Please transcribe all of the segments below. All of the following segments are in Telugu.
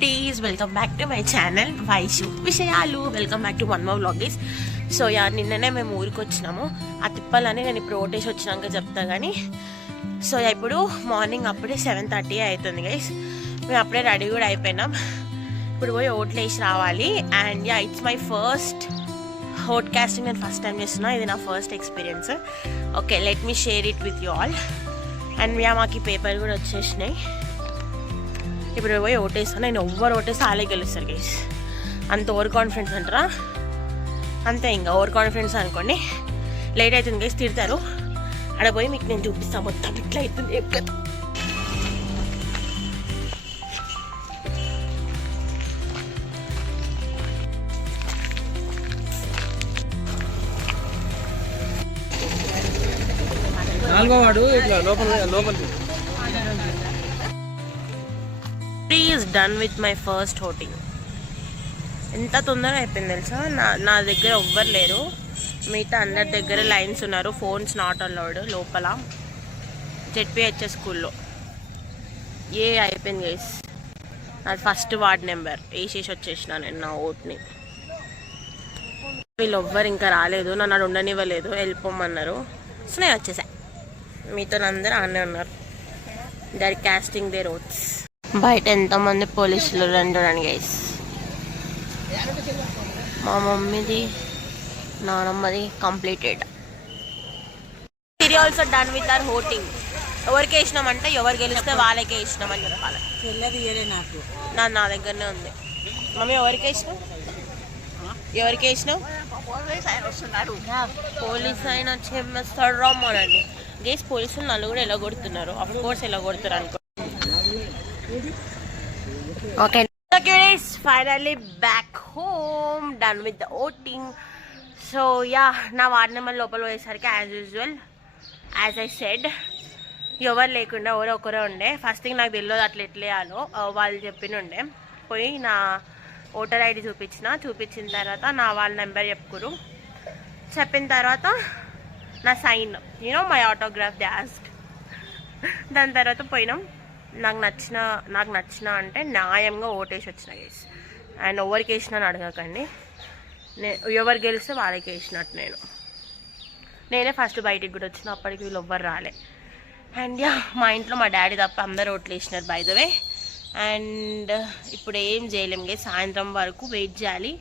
Cuties, welcome back to my channel Vaishu విషయాలు. Welcome back to one more vlogs. So నిన్ననే మేము ఊరికి వచ్చినాము. ఆ తిప్పాలని నేను ఇప్పుడు ఓటేసి వచ్చినాక చెప్తా కానీ. సో ఇప్పుడు మార్నింగ్ అప్పుడే 7:30 అవుతుంది గైస్. మేము అప్పుడే రెడీ కూడా అయిపోయినాం. ఇప్పుడు పోయి ఓట్లు వేసి రావాలి. And it's my first vote casting. నేను ఫస్ట్ టైం చేస్తున్నా. ఇది నా first experience. Okay, let me share it with you all. And మాకు పేపర్ కూడా వచ్చేసినాయి. ఇప్పుడు పోయి ఓటేస్తాను. నేను ఎవ్వరు ఓటేస్తే వాళ్ళే గెలుస్తారు గైస్. అంత ఓవర్ కాన్ఫిడెన్స్ అంటారా? అంతే, ఇంకా ఓవర్ కాన్ఫిడెన్స్ అనుకోండి. లేట్ అవుతుంది గైస్, తిడతారు. అక్కడ పోయి మీకు నేను చూపిస్తాను మొత్తం ఇట్లా అవుతుంది ఏం కదా. Is done with my first voting. ఎంత తొందరగా అయిపోయింది తెలుసా. నా దగ్గర ఎవ్వరు లేరు, మిగతా అందరి దగ్గర లైన్స్ ఉన్నారు. ఫోన్స్ నాట్ అలౌడ్ లోపల. జెడ్పీహెచ్ఎస్ స్కూల్లో అయిపోయింది గైస్. నాది ఫస్ట్ వార్డ్ నెంబర్ వేసేసి వచ్చేసిన నేను నా ఓట్ని. వీళ్ళు ఎవ్వరు ఇంకా రాలేదు, నన్ను ఉండనివ్వలేదు, వెళ్ళిపోమన్నారు. సో నేను వచ్చేసా. మీతో అందరూ ఆనే ఉన్నారు. They are casting their votes. బయట ఎంతమంది పోలీసులు చూడండి గైస్. మా మమ్మీది నానమ్మది కంప్లీటెడ్. ఇది also done with our voting. ఎవరికి వేసినామంటే ఎవరు గెలిస్తే వాళ్ళకే వేసినామని చెప్పాలి. నా దగ్గరనే ఉంది. మమ్మీ ఎవరికి వేసినావు? ఎవరికి వేసినావు? పోలీస్ ఆయన వచ్చి ఏమేస్తాడు రమ్మనండి గేస్. పోలీసులు నలుగురు ఎలా కొడుతున్నారు. ఆఫ్ కోర్స్ ఎలా కొడుతారు అనుకో. Okay, finally back home, done with the voting. So నా వార్డ్ నెంబర్ లోపల పోయేసరికి as usual as I said ఎవరు లేకుండా ఎవరో ఒకరే ఉండే. ఫస్ట్ థింగ్ నాకు తెలియదు అట్లా ఎట్లేయాలో. వాళ్ళు చెప్పినుండే. పోయి నా ఓటర్ ఐడి చూపించిన తర్వాత నా వాళ్ళ నెంబర్ చెప్పుకురు. చెప్పిన తర్వాత నా sign, my autograph they asked. దాని తర్వాత పోయినాం. నాకు నచ్చిన అంటే న్యాయంగా ఓటేసి వచ్చిన గైస్. అండ్ ఎవరికి వేసినా అని అడగకండి. ఎవరు గెలిస్తే వాళ్ళకి వేసినట్టు. నేనే ఫస్ట్ బయటికి కూడా వచ్చిన. అప్పటికి వీళ్ళు ఎవ్వరు రాలే. అండ్ మా ఇంట్లో మా డాడీ తప్ప అందరు ఓట్లు వేసినారు బై ద వే. అండ్ ఇప్పుడు ఏం చేయలేం గైస్. సాయంత్రం వరకు వెయిట్ చేయాలి.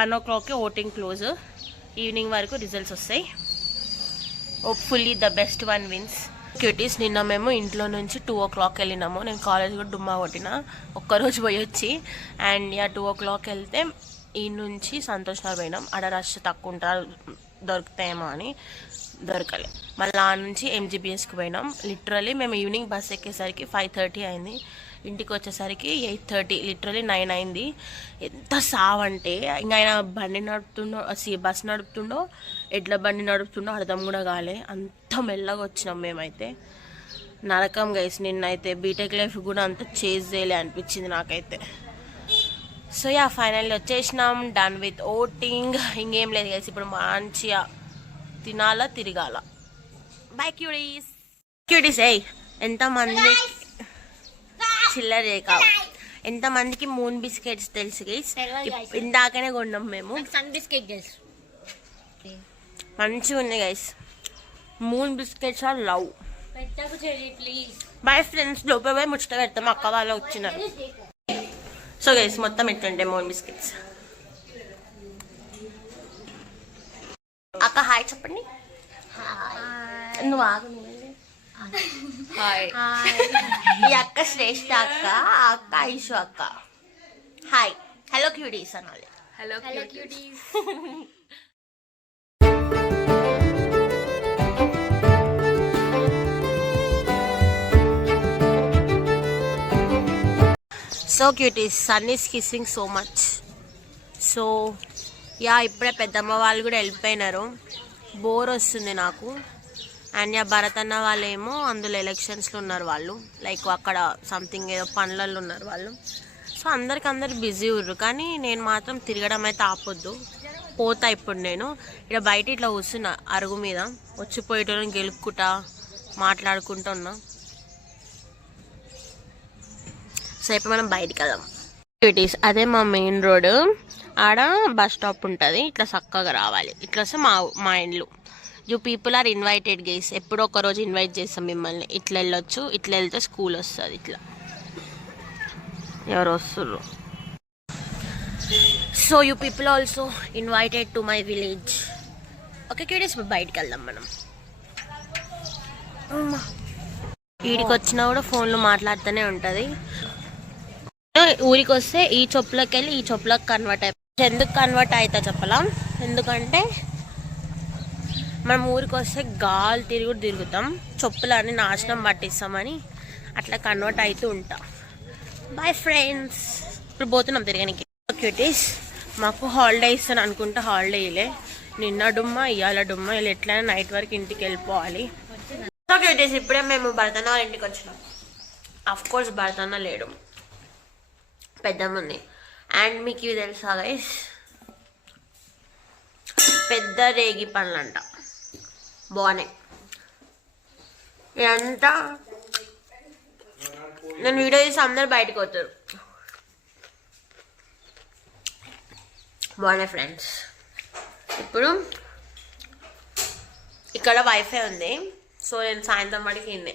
1 o'clockకే ఓటింగ్ క్లోజ్. ఈవినింగ్ వరకు రిజల్ట్స్ వస్తాయి. Hopefully the best one wins. Cuties, నిన్న మేము ఇంట్లో నుంచి 2 o'clock వెళ్ళినాము. నేను కాలేజ్ కూడా డుమ్మా కొట్టిన ఒక్కరోజు పోయి వచ్చి. అండ్ 2 o'clock వెళ్తే ఈ నుంచి సంతోష్ నగర్ పోయినాం. ఆడ రష్ తక్కువ ఉంటారు, దొరుకుతాయేమో అని. దొరకలే. మళ్ళీ ఆ నుంచి MGBSకి పోయినాం. లిటరలీ మేము ఈవినింగ్ బస్ ఎక్కేసరికి 5:30 అయింది. ఇంటికి వచ్చేసరికి 8:30, లిటరలీ 9 అయింది. ఎంత సావంటే ఇంకా ఆయన బండి నడుపుతుండో, బస్ నడుపుతుండో, ఎడ్ల బండి నడుపుతుండో అర్థం కూడా కాలే. అంత మెల్లగా వచ్చినాం మేమైతే. నరకం గైస్. నిన్నైతే బీటెక్ లైఫ్ కూడా అంత చేజ్ చేయలే అనిపించింది నాకైతే. సో ఫైనల్లీ వచ్చేసినాం. Done with voting. ఇంకేం లేదు గైస్. ఇప్పుడు మంచిగా తినాలా, తిరగాల. By cuties. ఎంతమంది చిల్లరే కావు. ఎంతమందికి మూన్ బిస్కెట్స్ తెలుసు గైస్? ఇందాకనే కొన్నాం మేము. మంచిగా ఉంది guys. Moon biscuits are love. Bye friends, లోపల పోయి ముచ్చట పెడతాం. అక్క వాళ్ళు వచ్చినారు. సో గైస్, మొత్తం ఎట్లుంటాయి మూన్ బిస్కెట్స్. అక్క హాయ్ చెప్పండి. నువ్వు ఆగు. హాయ్. ఈ అక్క శ్రేష్ఠ అక్క, అక్క ఐషు అక్క. హాయ్. హలో క్యూటీస్ అనాలి. Hello cuties. So cuties, sun is kissing so much. So ఇప్పుడే పెద్దమ్మ వాళ్ళు కూడా వెళ్ళిపోయినారు. బోర్ వస్తుంది నాకు. అండ్ భరత్ అన్న వాళ్ళేమో అందులో ఎలక్షన్స్లో ఉన్నారు. వాళ్ళు లైక్ అక్కడ సంథింగ్ ఏదో పనులలో ఉన్నారు వాళ్ళు. సో అందరు బిజీ ఉర్రు. కానీ నేను మాత్రం తిరగడం అయితే ఆపొద్దు. పోతా. ఇప్పుడు నేను ఇక్కడ బయట ఇట్లా కూర్చున్నా అరుగు మీద. వచ్చిపోయేటోళ్ళని గెలుక్కుంటా మాట్లాడుకుంటూ ఉన్నా. సో ఇప్పుడు మనం బయటికి వెళ్దాం. అదే మా మెయిన్ రోడ్. ఆడ బస్ స్టాప్ ఉంటుంది. ఇట్లా చక్కగా రావాలి. ఇట్లా వస్తే మా ఇండ్లు. You people are invited guys. ఎప్పుడో ఒక రోజు ఇన్వైట్ చేస్తాం మిమ్మల్ని. ఇట్లా వెళ్ళొచ్చు. ఇట్లా వెళ్తే స్కూల్ వస్తుంది. ఇట్లా ఎవరు వస్తుర్రు. So you people also invited to my village. Okay cuties, బయటికి వెళ్దాం మనం. వీడికి వచ్చినా కూడా ఫోన్లో మాట్లాడుతూనే ఉంటుంది. ఊరికి వస్తే ఈ చొప్పులోకి వెళ్ళి ఈ చొప్పులోకి కన్వర్ట్ అయిపోయి. ఎందుకు కన్వర్ట్ అవుతా చెప్పలేం. ఎందుకంటే మనం ఊరికి వస్తే గాలి తిరుగుతాం. చెప్పులని నాశనం పట్టిస్తామని అట్లా కన్వర్ట్ అవుతూ ఉంటాం. Bye friends. ఇప్పుడు పోతున్నాం తిరగనికి. క్యూటీస్, మాకు హాలిడే ఇస్తాను అనుకుంటా. హాలిడే ఇలే. నిన్న డుమ్మా ఇవాళ డుమ్మా. ఇలా ఎట్లయినా నైట్ వరకు ఇంటికి వెళ్ళిపోవాలి. సో క్యూటీస్, ఇప్పుడే మేము భరతన్న వాళ్ళ ఇంటికి వచ్చినాం. అఫ్ కోర్స్ భరతన్న లేడు, పెద్దమ్మంది. అండ్ మీకు ఇవి తెలుసా గైస్, పెద్ద రేగి పండ్లు అంట. బాగున్నాయి. ఇదంతా నేను వీడియో తీసి అందరు బయటకు వస్తారు. బాగున్నాయి ఫ్రెండ్స్. ఇప్పుడు ఇక్కడ వైఫై ఉంది. సో నేను సాయంత్రం వాడికి ఇన్నే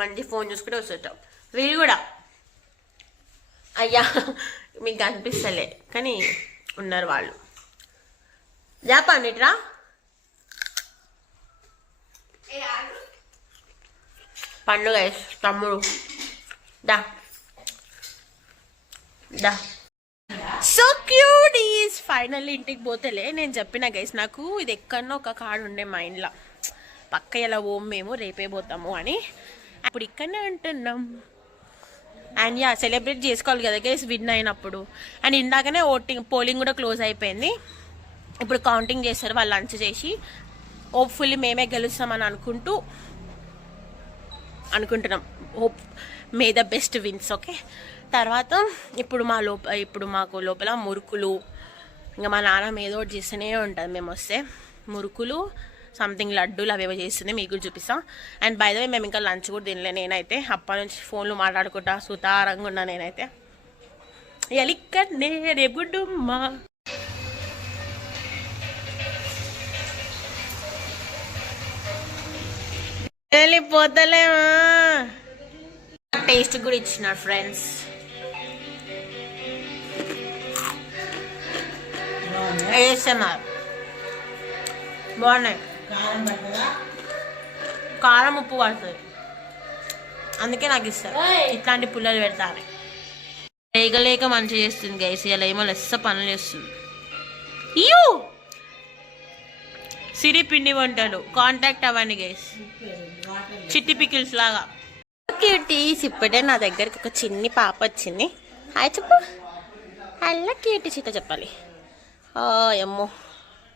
మంచి ఫోన్ చూసుకుంటే వస్తుంటాం. వీళ్ళు కూడా అయ్యా మీకు కనిపిస్తలే కానీ ఉన్నారు వాళ్ళు. చెప్పండిట్రా. పండుగ తమ్ముడు దా దా. సో క్యూటీస్, ఫైనల్లీ ఇంటికి పోతేలే. నేను చెప్పిన గైస్, నాకు ఇది ఎక్కడన్నా ఒక కార్డు ఉండే మైండ్లో. పక్క ఎలా ఓం మేము రేపే పోతాము అని. అప్పుడు ఇక్కడనే ఉంటున్నాం. అండ్ యా, సెలబ్రేట్ చేసుకోవాలి కదా గైస్ విన్ అయినప్పుడు. అండ్ ఇందాకనే పోలింగ్ కూడా క్లోజ్ అయిపోయింది. ఇప్పుడు కౌంటింగ్ చేస్తారు వాళ్ళు లంచ్ చేసి. హోప్ఫుల్లీ మేమే గెలుస్తామని అనుకుంటున్నాం. Hope may the best wins. Okay, తర్వాత ఇప్పుడు మాకు లోపల మురుకులు, ఇంకా మా నాన్న ఏదో ఒకటి చేస్తూనే ఉంటుంది మేము వస్తే. మురుకులు, సంథింగ్ లడ్డూలు అవేవో చేస్తుంది, మీకు కూడా చూపిస్తాం. అండ్ బై ద వే మేము ఇంకా లంచ్ కూడా తినలే. నేనైతే అప్పటి నుంచి ఫోన్లు మాట్లాడుకుంటా సుతారంగా ఉన్నా. నేనైతే ఎలిక్కడనే రేపు గుడ్డుమ్మా. వెళ్ళిపోతలేమా. టేస్ట్ కూడా ఇచ్చినారు ఫ్రెండ్స్. వేస్తున్నారు, బాగున్నాయి. కారం ఉప్పు పడుతుంది, అందుకే నాకు ఇస్తారు. ఇట్లాంటి పుల్లలు పెడతాను. లేక మంచిగా చేస్తుంది గైస్. ఇలా ఏమో లెస్స పనులు చేస్తుంది. ఇయూ సిరి పిండి వంటలు కాంటాక్ట్ అవ్వండి గైస్, చిట్టి పికిల్స్ లాగా. క్యూటీస్, ఇప్పుడే నా దగ్గరికి ఒక చిన్ని పాప వచ్చింది. హాయ్ చెప్పు. అలా క్యూటీ చిట్ట చెప్పాలి. ఏమో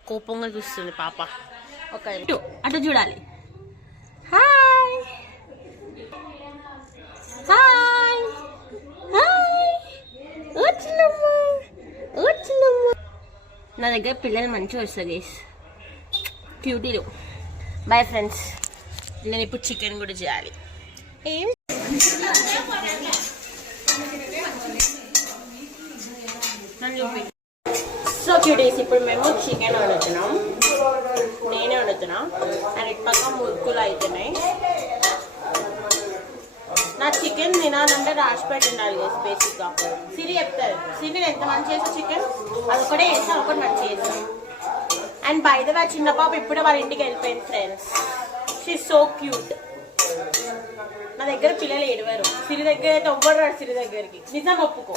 కోపంగా చూస్తుంది పాప. ఒక అటు చూడాలి. Hi hi hi. వచ్చినమ్మా. నా దగ్గర పిల్లలు మంచిగా వస్తుంది గైస్, క్యూటీలు. Bye friends. నేను ఇప్పుడు చికెన్ కూడా చేయాలి. ఏం చూపి. సో క్యూటీస్, ఇప్పుడు మేము చికెన్ వండుతున్నాం. నేనే వండుతున్నా. అండ్ ఇటు పక్క మురుకులు అవుతున్నాయి. నా చికెన్ తినాలంటే రాసిపెట్టి ఉండాలి గైస్ బేసిక్గా. సిరి చెప్తారు. సిరి ఎంత మంచి చేస్తా చికెన్, అది ఒకటే వేస్తా, ఒకటి మంచిగా చేస్తాను. అండ్ బై ద వే చిన్న పాప ఇప్పుడే వాళ్ళ ఇంటికి వెళ్ళిపోయింది ఫ్రెండ్స్. She so cute. నా దగ్గర పిల్లలు ఏడవారు. సిరి దగ్గర అయితే ఎవ్వరు రాడు. సిరి దగ్గరికి నిజంగా ఒప్పుకో.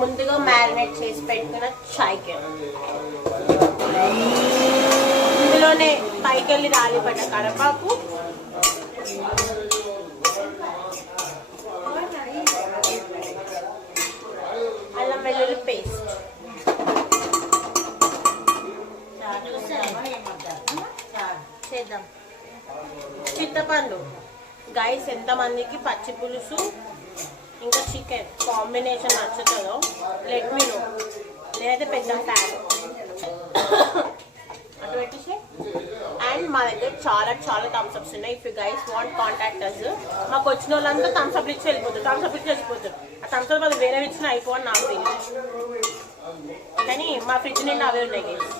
ముందుగా మ్యారినేట్ చేసి పెట్టుకున్న చికెన్ ఇందులోనే పైకెళ్ళి రాలిపడ్డ కరివేపాకు, అల్లం వెల్లుల్లి పేస్ట్, చేద్దాం. చింతపండు గైస్, ఎంతమందికి పచ్చి పులుసు ఇంకా చికెన్ కాంబినేషన్ నచ్చుతుందో లెట్ మీ నో. నేనైతే పెద్ద ఫ్యాన్. బొట్టు పెట్టేసి. అండ్ మా దగ్గర చాలా చాలా థమ్స్అప్స్ ఉన్నాయి. If you guys want contact us. మాకు వచ్చిన వాళ్ళంతా థమ్స్అప్ ఇచ్చి వెళ్ళిపోతారు, థమ్స్అప్ ఇచ్చి వెళ్ళిపోతారు. ఆ థమ్స్అప్ అది వేరే ఇచ్చిన అయిపోవని నాకు తెలియదు, కానీ మా ఫ్రిడ్జ్ నిండా అవే ఉన్నాయి గైస్.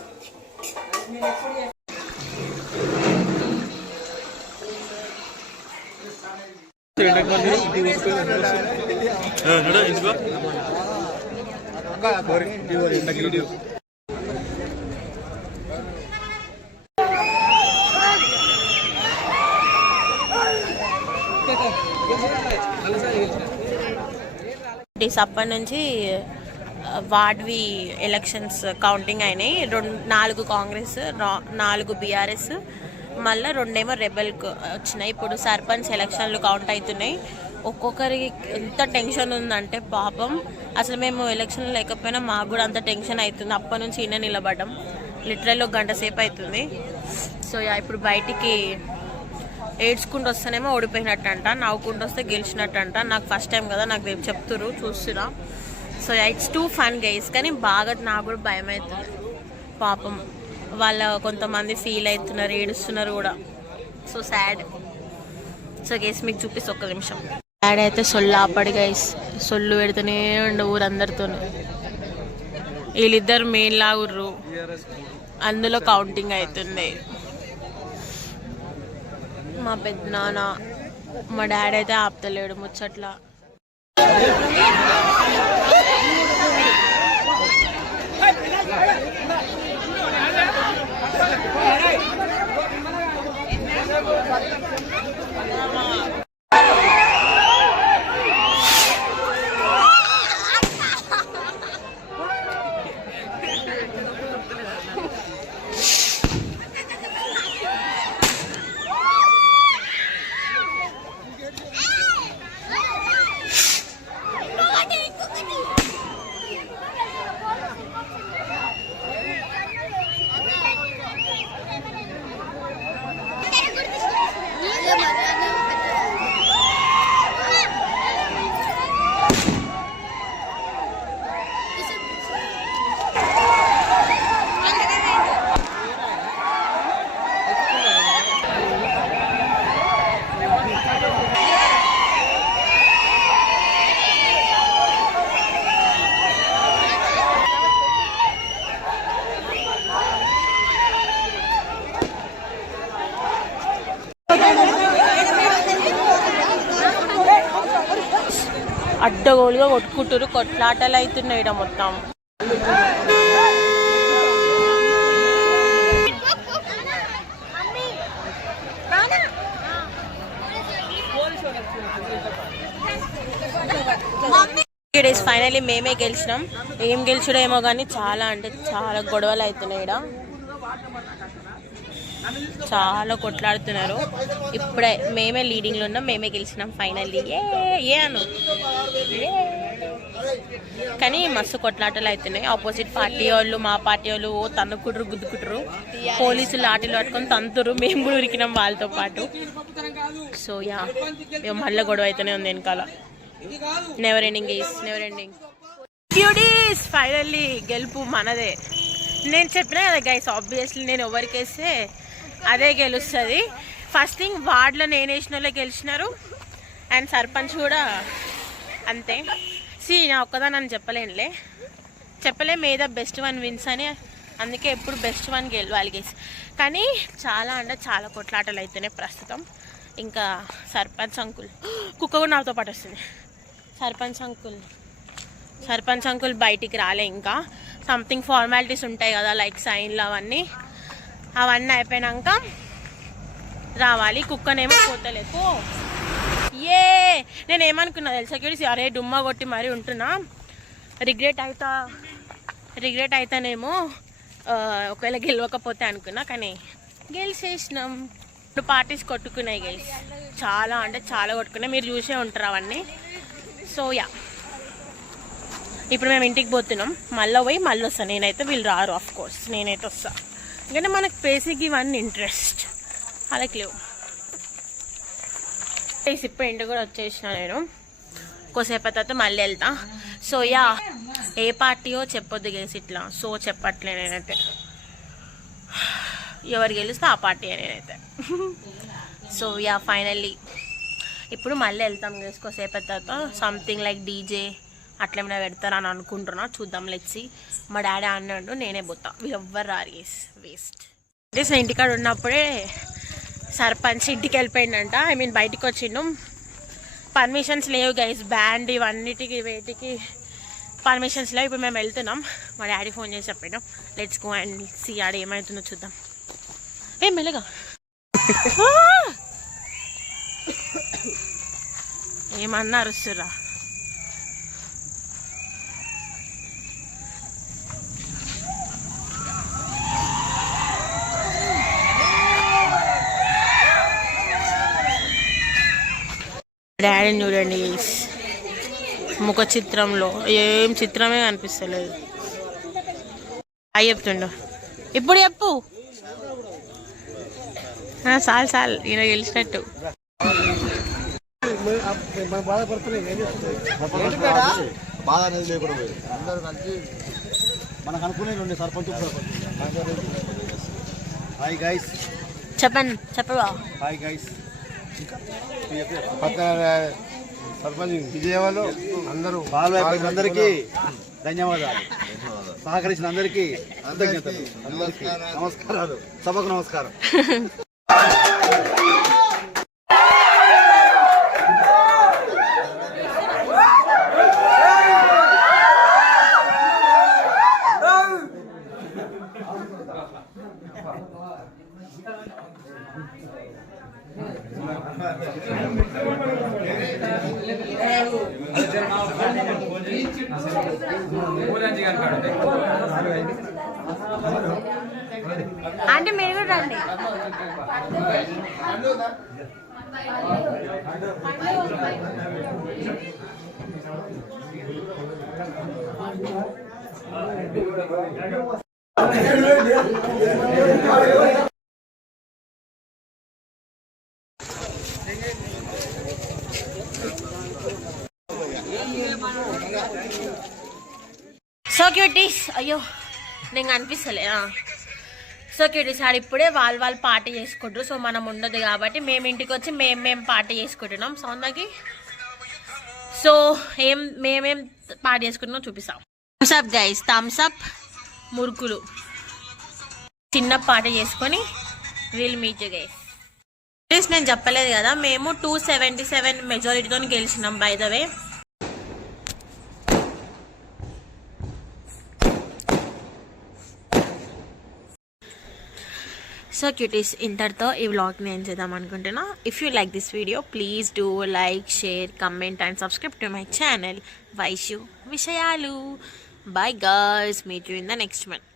అప్పటి నుంచి వార్డ్వి ఎలక్షన్స్ కౌంటింగ్ అయినాయి. 4 కాంగ్రెస్, 4 బీఆర్ఎస్, మళ్ళీ 2 రెబెల్కి వచ్చినాయి. ఇప్పుడు సర్పంచ్ ఎలక్షన్లు కౌంట్ అవుతున్నాయి. ఒక్కొక్కరికి ఎంత టెన్షన్ ఉందంటే పాపం, అసలు మేము ఎలక్షన్లు లేకపోయినా మాకు కూడా అంత టెన్షన్ అవుతుంది. అప్పటి నుంచి ఈయన నిలబడ్డం లిటరల్ 1 గంట సేపు అవుతుంది. సో ఇప్పుడు బయటికి ఏడ్చుకుంటూ వస్తేనేమో ఓడిపోయినట్టంట, నవ్వుకుంటూ వస్తే గెలిచినట్టంట. నాకు ఫస్ట్ టైం కదా, నాకు రేపు చెప్తురు చూస్తున్నా. So it's two fun guys. కానీ బాగా నాకు కూడా భయం అవుతుంది పాపం. వాళ్ళ కొంతమంది ఫీల్ అవుతున్నారు, ఏడుస్తున్నారు కూడా. So sad. సో గైస్ మీకు చూపిస్తే ఒక్క నిమిషం. డాడీ అయితే సొల్లు ఆపడి గైస్, సొల్లు పెడుతూనే ఉండు ఊరందరితో. వీళ్ళిద్దరు మెయిన్ లాగుర్రు, అందులో కౌంటింగ్ అవుతుంది. మా పెద్దనాన్న, మా డాడీ అయితే ఆపుతలేడు ముచ్చట్లా. అడ్డగోలుగా కొట్టుకుంటారు, కొట్లాటలు అవుతున్నాయి ఇక్కడ మొత్తం. డేస్ ఫైనల్లీ మేమే గెలిచినాం. ఏం గెలిచడో ఏమో కానీ చాలా అంటే చాలా గొడవలు అవుతున్నాయి ఇక్కడ, చాలా కొట్లాడుతున్నారు. ఇప్పుడే మేమే లీడింగ్లో ఉన్నాం, మేమే గెలిచినాం ఫైనల్లీ. ఏ అను కానీ మస్తు కొట్లాటలు అవుతున్నాయి. ఆపోజిట్ పార్టీ వాళ్ళు మా పార్టీ వాళ్ళు తన్నుకుంటారు, గుద్దుకుంటారు. పోలీసులు లాఠీలు పట్టుకొని తంతురు, మేము కూడా ఉరికినాం వాళ్ళతో పాటు. సో మళ్ళీ గొడవ అయితేనే ఉంది వెనకాల. Never ending is never ending. Beauties finally గెలుపు మనదే. నేను చెప్పినా కదా గైస్, ఆబ్వియస్లీ నేను ఎవరికేస్తే అదే గెలుస్తుంది. ఫస్ట్ థింగ్ వార్డులో నేను వేసిన వాళ్ళే గెలిచినారు, అండ్ సర్పంచ్ కూడా అంతే. నా ఒక్కదాని చెప్పలేం ఏదో బెస్ట్ వన్ విన్స్ అని. అందుకే ఎప్పుడు బెస్ట్ వన్ గెలవాలి గేసి. కానీ చాలా అంటే చాలా కొట్లాటలు అయితేనే ప్రస్తుతం. ఇంకా సర్పంచ్ అంకుల్, కుక్క కూడా నాతో పాటు వస్తుంది. సర్పంచ్ అంకుల్ బయటికి రాలే. ఇంకా సంథింగ్ ఫార్మాలిటీస్ ఉంటాయి కదా, లైక్ సైన్లు అవన్నీ అయిపోయినాక రావాలి. కుక్కనేమో పోతలేదు. నేనేమనుకున్నా తెలుసా కిడ్స్, అరే డుమ్మా కొట్టి మరీ ఉంటున్నా, రిగ్రెట్ అవుతానేమో ఒకవేళ గెలవకపోతే అనుకున్నా. కానీ గెలిచేసినాం. 2 పార్టీస్ కొట్టుకున్నాయి గెలిచి, చాలా అంటే చాలా కొట్టుకున్నాయి. మీరు చూసే ఉంటారు అవన్నీ. సో ఇప్పుడు మేము ఇంటికి పోతున్నాం. మళ్ళీ పోయి మళ్ళీ వస్తాను నేనైతే. వీళ్ళు రారు ఆఫ్ కోర్స్, నేనైతే వస్తా. ఎందుకంటే మనకు బేసిక్ ఇవన్నీ ఇంట్రెస్ట్ అలాగే లేవు. ఇప్పుడు ఇంటికి కూడా వచ్చేసిన నేను. కొద్దిసేపు తర్వాత మళ్ళీ వెళ్తా. సో ఏ పార్టీయో చెప్పొద్దు గేసి ఇట్లా. సో చెప్పట్లే నేనైతే. ఎవరు గెలిస్తే ఆ పార్టీ నేనైతే. సో యా ఫైనల్లీ ఇప్పుడు మళ్ళీ వెళ్తాం వేసుకోసేపు తర్వాత. సంథింగ్ లైక్ డీజే అట్లా ఏమైనా పెడతారని అనుకుంటున్నా, చూద్దాం లెట్సి. మా డాడీ అన్నాడు నేనే పోతా, ఎవ్వరు రారు వేస్ట్. అంటే నేను ఇంటికాడ ఉన్నప్పుడే సర్పంచ్ ఇంటికి వెళ్ళిపోయిందంట, ఐ మీన్ బయటికి వచ్చిండు. పర్మిషన్స్ లేవు గైస్, బ్యాండ్ ఇవన్నిటికి వేటికి పర్మిషన్స్ లేవు. ఇప్పుడు మేము వెళ్తున్నాం, మా డాడీ ఫోన్ చేసి చెప్పాడు లెట్స్ గో అండ్ సీ ఆడ ఏమవుతుందో చూద్దాం. ఏం మెల్లగా ఏమన్నా అరుస్తురా. డాడీని చూడండి, ముఖ చిత్రంలో ఏం చిత్రమే కనిపిస్తలేదు. అవి చెప్తుండు, ఇప్పుడు చెప్పు. చాలు ఈయన గెలిచినట్టు. బాధ అనేది లేకుండా అందరూ కలిసి మనకు అనుకునే సర్పంచ్. హాయ్ గైస్ చెప్పవా. Hi guys. సర్పంచ్ విజయవాడలో అందరూ అందరికీ ధన్యవాదాలు. సహకరించిన అందరికీ కృతజ్ఞతలు. అందరికీ నమస్కారాలు, సభకు నమస్కారం. అంటే మీరు కూడా రండి. సో క్యూటీస్, అయ్యో నేను అనిపిస్తలే. సో క్యూటీస్ ఆడ ఇప్పుడే వాళ్ళు పార్టీ చేసుకుంటారు. సో మనం ఉండదు కాబట్టి మేము ఇంటికి వచ్చి మేము పార్టీ చేసుకుంటున్నాం సౌందకి. సో మేమేం పార్టీ చేసుకుంటున్నాం చూపిస్తాం. Thumbs up guys, thumbs up, మురుకులు, చిన్న పార్టీ చేసుకొని విల్ మీట్ యు గైస్. నేను చెప్పలేదు కదా, మేము 277 మెజారిటీతో గెలిచినాం by the way. So cuties, ఇంతటితో ఈ వ్లాగ్ని ఏం చేద్దాం అనుకుంటున్నా. If you like this video please do like, share, comment and subscribe to my channel Vaishu విషయాలు. Bye guys, meet you in the next one.